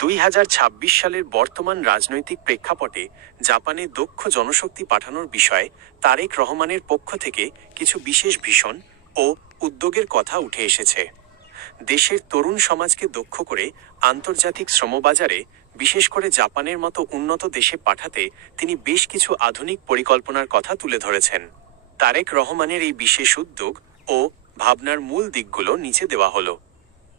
2026 সালের বর্তমান রাজনৈতিক প্রেক্ষাপটে জাপানে দক্ষ জনশক্তি পাঠানোর বিষয়ে তারেক রহমানের পক্ষ থেকে কিছু বিশেষ ভীষণ ও উদ্যোগের কথা উঠে এসেছে। দেশের তরুণ সমাজকে দক্ষ করে আন্তর্জাতিক শ্রমবাজারে, বিশেষ করে জাপানের মতো উন্নত দেশে পাঠাতে তিনি বেশ কিছু আধুনিক পরিকল্পনার কথা তুলে ধরেছেন। তারেক রহমানের এই বিশেষ উদ্যোগ ও ভাবনার মূল দিকগুলো নিচে দেওয়া হলো।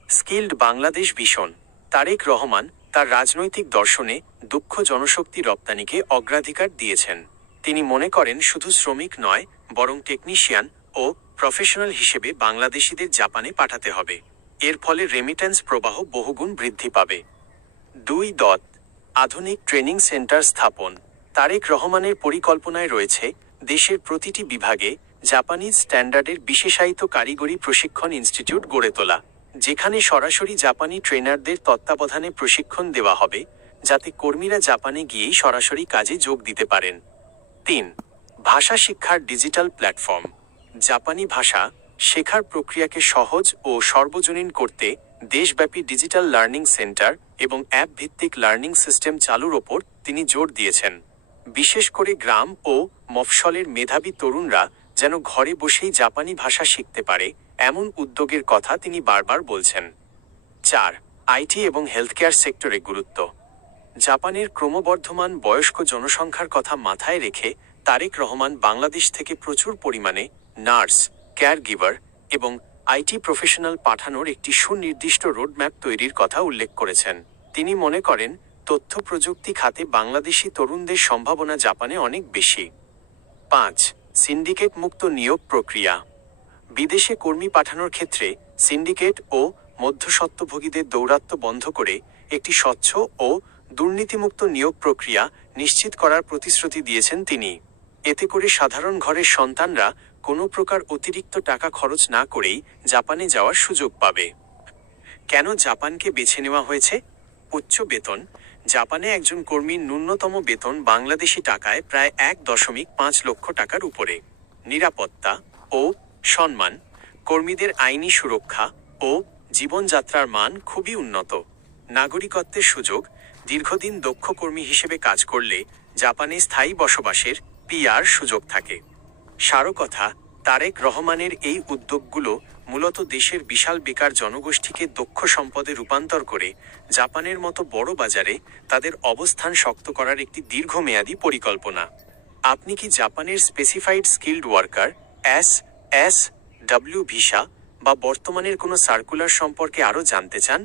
Skilled Bangladesh vision. তারেক রহমান তার রাজনৈতিক দর্শনে দক্ষ জনশক্তি রপ্তানিকে অগ্রাধিকার দিয়েছেন। তিনি মনে করেন শুধু শ্রমিক নয়, বরং টেকনিশিয়ান ও প্রফেশনাল হিসেবে বাংলাদেশিদের জাপানে পাঠাতে হবে। এর ফলে রেমিট্যান্স প্রবাহ বহুগুণ বৃদ্ধি পাবে। 2. আধুনিক ট্রেনিং সেন্টার স্থাপন। তারেক রহমানের পরিকল্পনায় রয়েছে দেশের প্রতিটি বিভাগে জাপানিজ স্ট্যান্ডার্ডের বিশেষায়িত কারিগরি প্রশিক্ষণ ইনস্টিটিউট গড়ে তোলা, যেখানে সরাসরি জাপানি ট্রেনারদের তত্ত্বাবধানে প্রশিক্ষণ দেওয়া হবে, যাতে কর্মীরা জাপানে গিয়েই সরাসরি কাজে যোগ দিতে পারেন। 3. ভাষা শিক্ষার ডিজিটাল প্ল্যাটফর্ম। জাপানি ভাষা শেখার প্রক্রিয়াকে সহজ ও সর্বজনীন করতে দেশব্যাপী ডিজিটাল লার্নিং সেন্টার এবং অ্যাপ ভিত্তিক লার্নিং সিস্টেম চালুর ওপর তিনি জোর দিয়েছেন। বিশেষ করে গ্রাম ও মফস্বলের মেধাবী তরুণরা যেন ঘরে বসেই জাপানি ভাষা শিখতে পারে, এমন উদ্যোগের কথা তিনি বারবার বলছেন। 4. আইটি এবং হেলথকেয়ার সেক্টরে গুরুত্ব। জাপানের ক্রমবর্ধমান বয়স্ক জনসংখ্যার কথা মাথায় রেখে তারেক রহমান বাংলাদেশ থেকে প্রচুর পরিমাণে নার্স, কেয়ার গিভার এবং আইটি প্রফেশনাল পাঠানোর একটি সুনির্দিষ্ট রোডম্যাপ তৈরির কথা উল্লেখ করেছেন। তিনি মনে করেন তথ্য প্রযুক্তি খাতে বাংলাদেশি তরুণদের সম্ভাবনা জাপানে অনেক বেশি। 5. সিন্ডিকেট মুক্ত নিয়োগ প্রক্রিয়া। বিদেশে কর্মী পাঠানোর ক্ষেত্রে সিন্ডিকেট ও মধ্যস্বত্বভোগীদের দৌরাত্ম্য বন্ধ করে একটি স্বচ্ছ ও দুর্নীতিমুক্ত নিয়োগ প্রক্রিয়া নিশ্চিত করার প্রতিশ্রুতি দিয়েছেন তিনি। এতে করে সাধারণ ঘরের সন্তানরা কোনো প্রকার অতিরিক্ত টাকা খরচ না করেই জাপানে যাওয়ার সুযোগ পাবে। কেন জাপানকে বেছে নেওয়া হয়েছে? উচ্চ বেতন। জাপানে একজন কর্মীর ন্যূনতম বেতন বাংলাদেশি টাকায় প্রায় 1.5 লক্ষ টাকার উপরে। নিরাপত্তা ও সম্মান। কর্মীদের আইনি সুরক্ষা ও জীবনযাত্রার মান খুবই উন্নত। নাগরিকত্বের সুযোগ। দীর্ঘদিন দক্ষ কর্মী হিসেবে কাজ করলে জাপানে স্থায়ী বসবাসের পিআর সুযোগ থাকে। সারকথা, তারেক রহমানের এই উদ্যোগগুলো মূলত দেশের বিশাল বেকার জনগোষ্ঠীকে দক্ষ সম্পদে রূপান্তর করে জাপানের মতো বড় বাজারে তাদের অবস্থান শক্ত করার একটি দীর্ঘমেয়াদী পরিকল্পনা। আপনি কি জাপানের specified skilled worker SSW visa বা বর্তমানের কোনো সার্কুলার সম্পর্কে আরও জানতে চান?